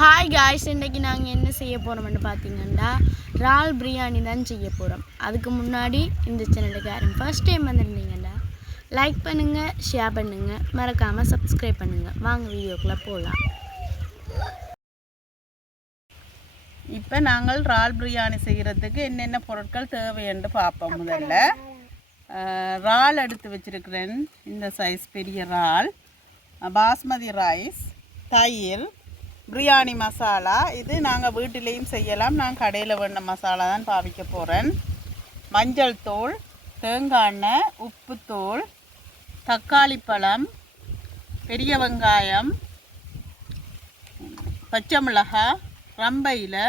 Hi guys இன்றைக்கி நாங்கள் என்ன செய்ய போகிறோம்னு பார்த்தீங்கன்னா இறால் பிரியாணி தான் செய்ய போகிறோம் அதுக்கு முன்னாடி இந்த சேனலுக்கு யாரும் ஃபர்ஸ்ட் டைம் வந்திருந்தீங்கன்னா லைக் பண்ணுங்கள் ஷேர் பண்ணுங்கள் மறக்காமல் சப்ஸ்கிரைப் பண்ணுங்கள் வாங்க வீடியோக்குள்ளே போகலாம் இப்போ நாங்கள் இறால் பிரியாணி செய்கிறதுக்கு என்னென்ன பொருட்கள் தேவைன்னு பார்ப்போம் முதல்ல. இறால் எடுத்து வச்சிருக்கிறேன். இந்த சைஸ் பெரிய இறால். பாஸ்மதி ரைஸ் தயிர் பிரியாணி மசாலா. இது நாங்கள் வீட்டிலையும் செய்யலாம். நான் கடையில் வேண்ட மசாலா தான் பாவிக்க போகிறேன் மஞ்சள் தூள் தேங்காய் எண்ணெய் உப்புத்தூள் தக்காளி பழம் பெரிய வெங்காயம் பச்சை மிளகாய் ரம்பையில்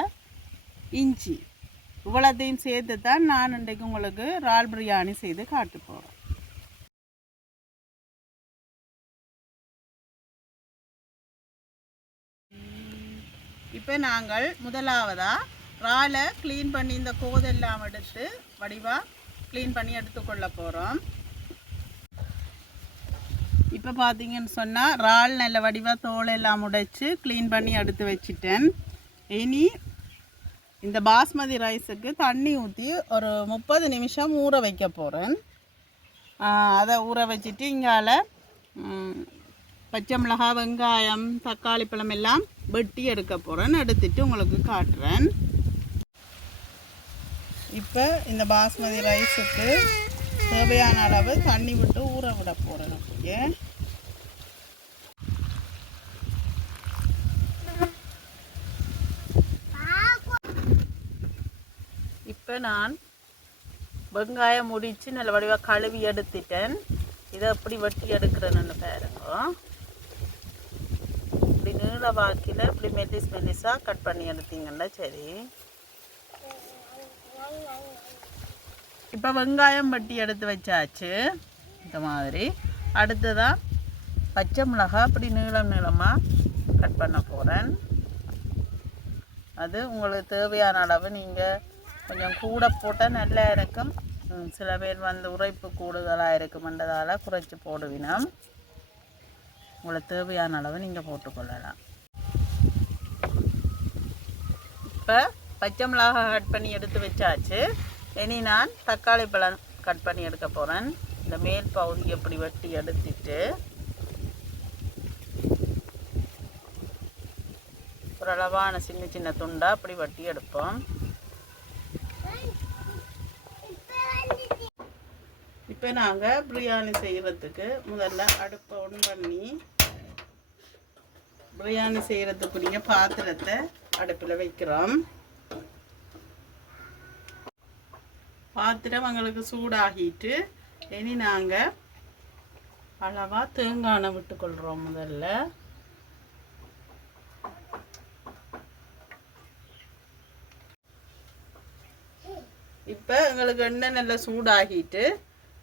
இஞ்சி. இவ்வளோத்தையும் சேர்த்து தான் நான் இன்றைக்கு உங்களுக்கு இறால் பிரியாணி செய்து காட்டு போகிறேன் இப்போ நாங்கள் முதலாவதாக இறாலை க்ளீன் பண்ணி இந்த கோதெல்லாம் எடுத்து வடிவாக க்ளீன் பண்ணி எடுத்துக்கொள்ள போகிறோம் இப்போ பார்த்தீங்கன்னு சொன்னால் இறால் நல்ல வடிவாக தோல் எல்லாம் உடைச்சு க்ளீன் பண்ணி எடுத்து வச்சிட்டேன். இனி இந்த பாஸ்மதி ரைஸுக்கு தண்ணி ஊற்றி ஒரு முப்பது நிமிஷம் ஊற வைக்க போகிறேன் அதை ஊற வச்சுட்டு இங்கால பச்சை மிளகாய் வெங்காயம் தக்காளி பழம் எல்லாம் வெட்டி எடுக்க போகிறேன் எடுத்துட்டு உங்களுக்கு காட்டுறேன். இப்போ இந்த பாஸ்மதி ரைஸுக்கு தேவையான அளவு தண்ணி விட்டு ஊற விட போகிறேன் அப்படியே. இப்போ நான் வெங்காயம் முடித்து நல்ல வடிவாக கழுவி எடுத்துட்டேன். இதை எப்படி வெட்டி எடுக்கிறேன்னு பாருங்க. இப்படி வாக்கில் இப்படி மெல்லிஸ் மெல்லிஸாக கட் பண்ணி எடுத்தீங்கன்னா சரி. இப்போ வெங்காயம் வட்டி எடுத்து வச்சாச்சு இந்த மாதிரி. அடுத்ததாக பச்சை மிளகாய் இப்படி நீளம் நீளமாக கட் பண்ண போகிறேன் அது உங்களுக்கு தேவையான அளவு நீங்கள் கொஞ்சம் கூட போட்டால் நல்லா இருக்கும். சில பேர் வந்து உரைப்பு கூடுதலாக இருக்குமென்றதால் குறைச்சி போடுவினம். உங்களுக்கு தேவையான அளவு நீங்கள் போட்டுக்கொள்ளலாம். இப்போ பச்சை மிளகாய் கட் பண்ணி எடுத்து வச்சாச்சு. இனி நான் தக்காளி பழம் கட் பண்ணி எடுக்க போகிறேன் இந்த மேல் பகுதி எப்படி வெட்டி எடுத்துட்டு ஒரு அளவான சின்ன சின்ன துண்டாக அப்படி வட்டி எடுப்போம். இப்போ நாங்கள் பிரியாணி செய்கிறதுக்கு முதல்ல அடுப்பை ஒன் பண்ணி பிரியாணி செய்கிறதுக்குரிய பாத்திரத்தை அடுப்பில் வைக்கிறோம். பாத்திரம் எங்களுக்கு சூடாகிட்டு இனி நாங்கள் அளவாக தேங்காயை விட்டுக்கொள்கிறோம் முதல்ல. இப்போ எங்களுக்கு எண்ணெய் நல்லா சூடாகிட்டு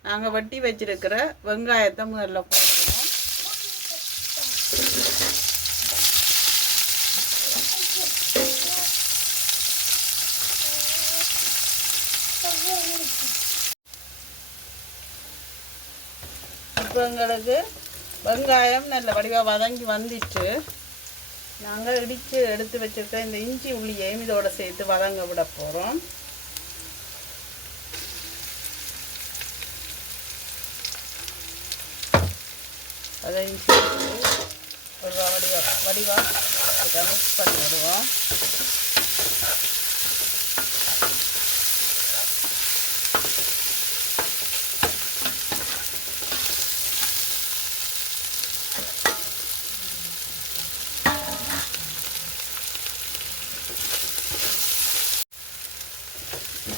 நாங்கள் வட்டி வச்சிருக்கிற வெங்காயத்தை முதல்ல போ இப்போ எங்களுக்கு வெங்காயம் நல்ல வடிவாக வதங்கி வந்துட்டு நாங்கள் இடித்து எடுத்து வச்சிருக்க இந்த இஞ்சி உள்ளியையும் இதோடு சேர்த்து வதங்க விட போகிறோம் அதை சேர்த்து ஒரு வடிவா வடிவாக மிக்ஸ் பண்ணி விடுவோம்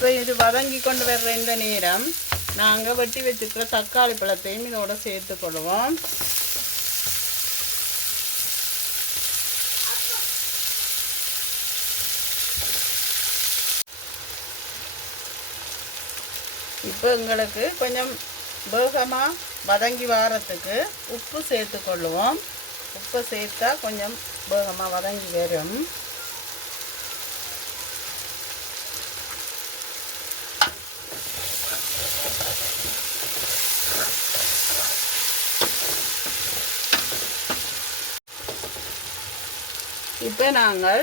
இப்போ இது வதங்கி கொண்டு வர்ற இந்த நேரம் நாங்கள் வெட்டி வச்சுருக்கிற தக்காளி பழத்தையும் இதோட சேர்த்து கொள்வோம் இப்போ எங்களுக்கு கொஞ்சம் வேகமாக வதங்கி வாரத்துக்கு உப்பு சேர்த்து கொள்ளுவோம். உப்பு சேர்த்தா கொஞ்சம் வேகமாக வதங்கி வரும். இப்போ நாங்கள்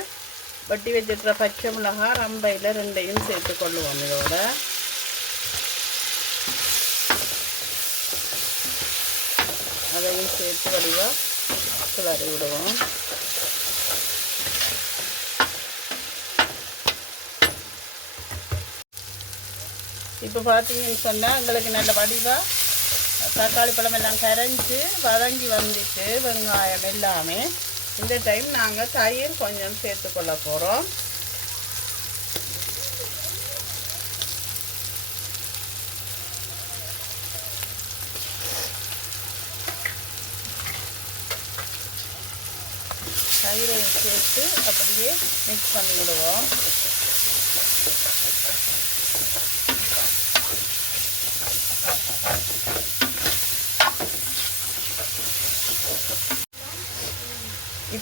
வட்டி வச்சிருக்கிற பச்சை மிளகாய் ரம்பையில் ரெண்டையும் சேர்த்து கொள்ளுவோம் இதோட. அதையும் சேர்த்து வடிவாக கிளறி விடுவோம். இப்போ பார்த்தீங்கன்னு சொன்னால் எங்களுக்கு நல்ல வடிவாக தக்காளி பழம் எல்லாம் கரைஞ்சி வதங்கி வந்துட்டு வெங்காயம் எல்லாமே இந்த டைம் நாங்கள் தயிர் கொஞ்சம் சேர்த்துக்கொள்ள போகிறோம் தயிரை சேர்த்து அப்படியே மிக்ஸ் பண்ணி விடுவோம்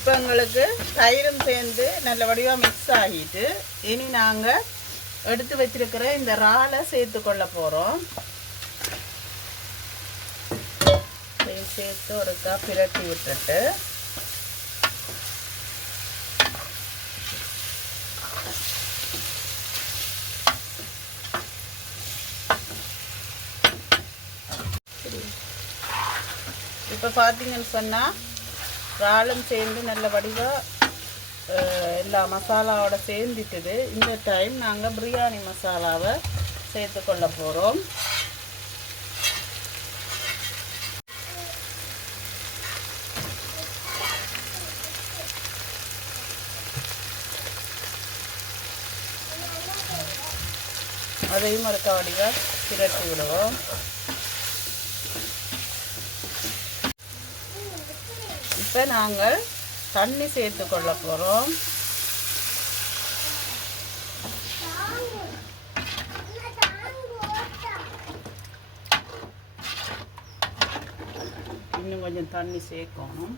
இப்போ எங்களுக்கு தயிரும் சேர்ந்து நல்ல வடிவாக மிக்ஸ் ஆகிட்டு இனி நாங்கள் எடுத்து வச்சிருக்கிற இந்த இறாலை சேர்த்து கொள்ள போகிறோம் சேர்த்து சேர்த்து கப் பிரட்டி விட்டுட்டு இப்போ பார்த்தீங்கன்னு சொன்னால் இறாலும் சேர்ந்து நல்ல வடிவாக எல்லா மசாலாவோட சேர்ந்துட்டுது. இந்த டைம் நாங்கள் பிரியாணி மசாலாவை சேர்த்து கொள்ள போகிறோம் அதையும் ஒரு வடிவாக திரட்டி விடுவோம். இப்போ நாங்கள் தண்ணி சேர்த்து கொள்ள போகிறோம் இன்னும் கொஞ்சம் தண்ணி சேர்க்கணும்.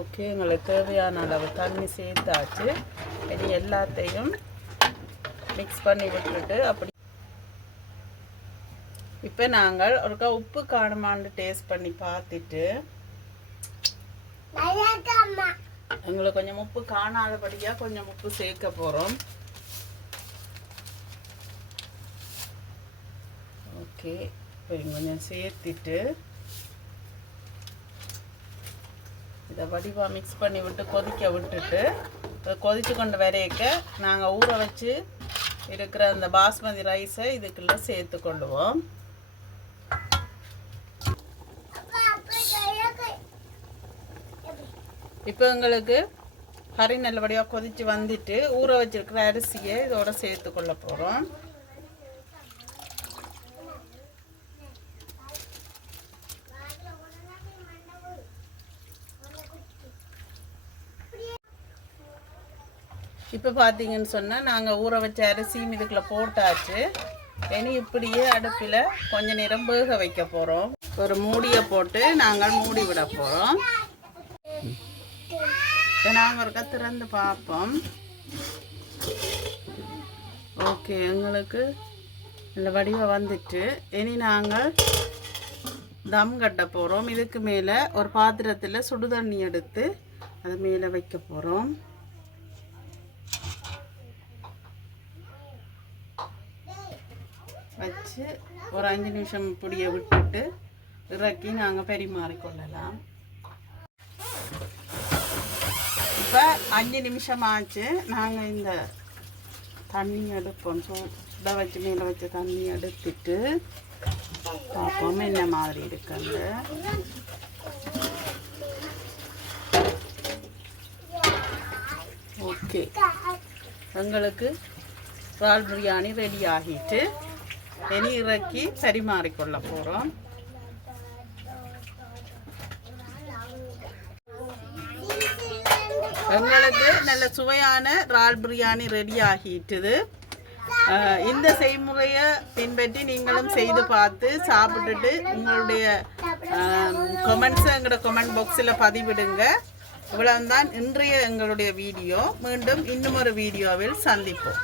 ஓகே எங்களுக்கு தேவையான அளவு தண்ணி சேர்த்தாச்சு. இது எல்லாத்தையும் மிக்ஸ் பண்ணி விட்டுட்டு அப்படி இப்போ நாங்கள் ஒருக்கா உப்பு காணுமான்னு டேஸ்ட் பண்ணி பார்த்துட்டு எங்களுக்கு கொஞ்சம் உப்பு காணாதபடியாக கொஞ்சம் உப்பு சேர்க்க போகிறோம் ஓகே இப்போ கொஞ்சம் சேர்த்துட்டு இதை வடிவாக மிக்ஸ் பண்ணி விட்டு கொதிக்க விட்டுட்டு கொதிச்சு கொண்டு வரையக்க நாங்கள் ஊற வச்சு இருக்கிற அந்த பாஸ்மதி ரைஸை இதுக்குள்ளே சேர்த்து கொள்ளுவோம். இப்போ எங்களுக்கு கறி நல்லபடியாக கொதிச்சு வந்துட்டு ஊற வச்சிருக்கிற அரிசியை இதோட சேர்த்து கொள்ள போகிறோம் இப்போ பார்த்தீங்கன்னு சொன்னால் நாங்கள் ஊற வச்ச அரிசியும் இதுக்குள்ள போட்டாச்சு. இனி இப்படியே அடுப்பில் கொஞ்ச நேரம் வேக வைக்க போகிறோம் ஒரு மூடியை போட்டு நாங்கள் மூடி விட போகிறோம் இப்போ நாங்கள் ஒருக்கா திறந்து பார்ப்போம் ஓகே எங்களுக்கு இந்த வடிவம் வந்துட்டு. இனி நாங்கள் தம் கட்ட போகிறோம் இதுக்கு மேலே ஒரு பாத்திரத்தில் சுடு தண்ணி எடுத்து அது மேலே வைக்க போகிறோம் வச்சு ஒரு அஞ்சு நிமிஷம் பொடியை விட்டுட்டு இறக்கி நாங்கள் பரிமாறிக்கொள்ளலாம். இப்போ அஞ்சு நிமிஷம் ஆச்சு. நாங்கள் இந்த தண்ணி எடுப்போம். சூ சுட வச்சு மேலே வச்ச தண்ணி எடுத்துட்டு பார்ப்போம் என்ன மாதிரி இருக்குங்க ஓகே. எங்களுக்கு இறால் பிரியாணி ரெடி ஆகிட்டு இனி இறக்கி பரிமாறிக்கொள்ள போகிறோம் எங்களுக்கு நல்ல சுவையான ரால் பிரியாணி ரெடி ஆகிட்டுது. இந்த செய்முறையை பின்பற்றி நீங்களும் செய்து பார்த்து சாப்பிட்டுட்டு உங்களுடைய கொமெண்ட்ஸை எங்களோட கொமெண்ட் பாக்ஸில் பதிவிடுங்க. இவ்வளவுதான் இன்றைய எங்களுடைய வீடியோ. மீண்டும் இன்னும் ஒரு வீடியோவில் சந்திப்போம்.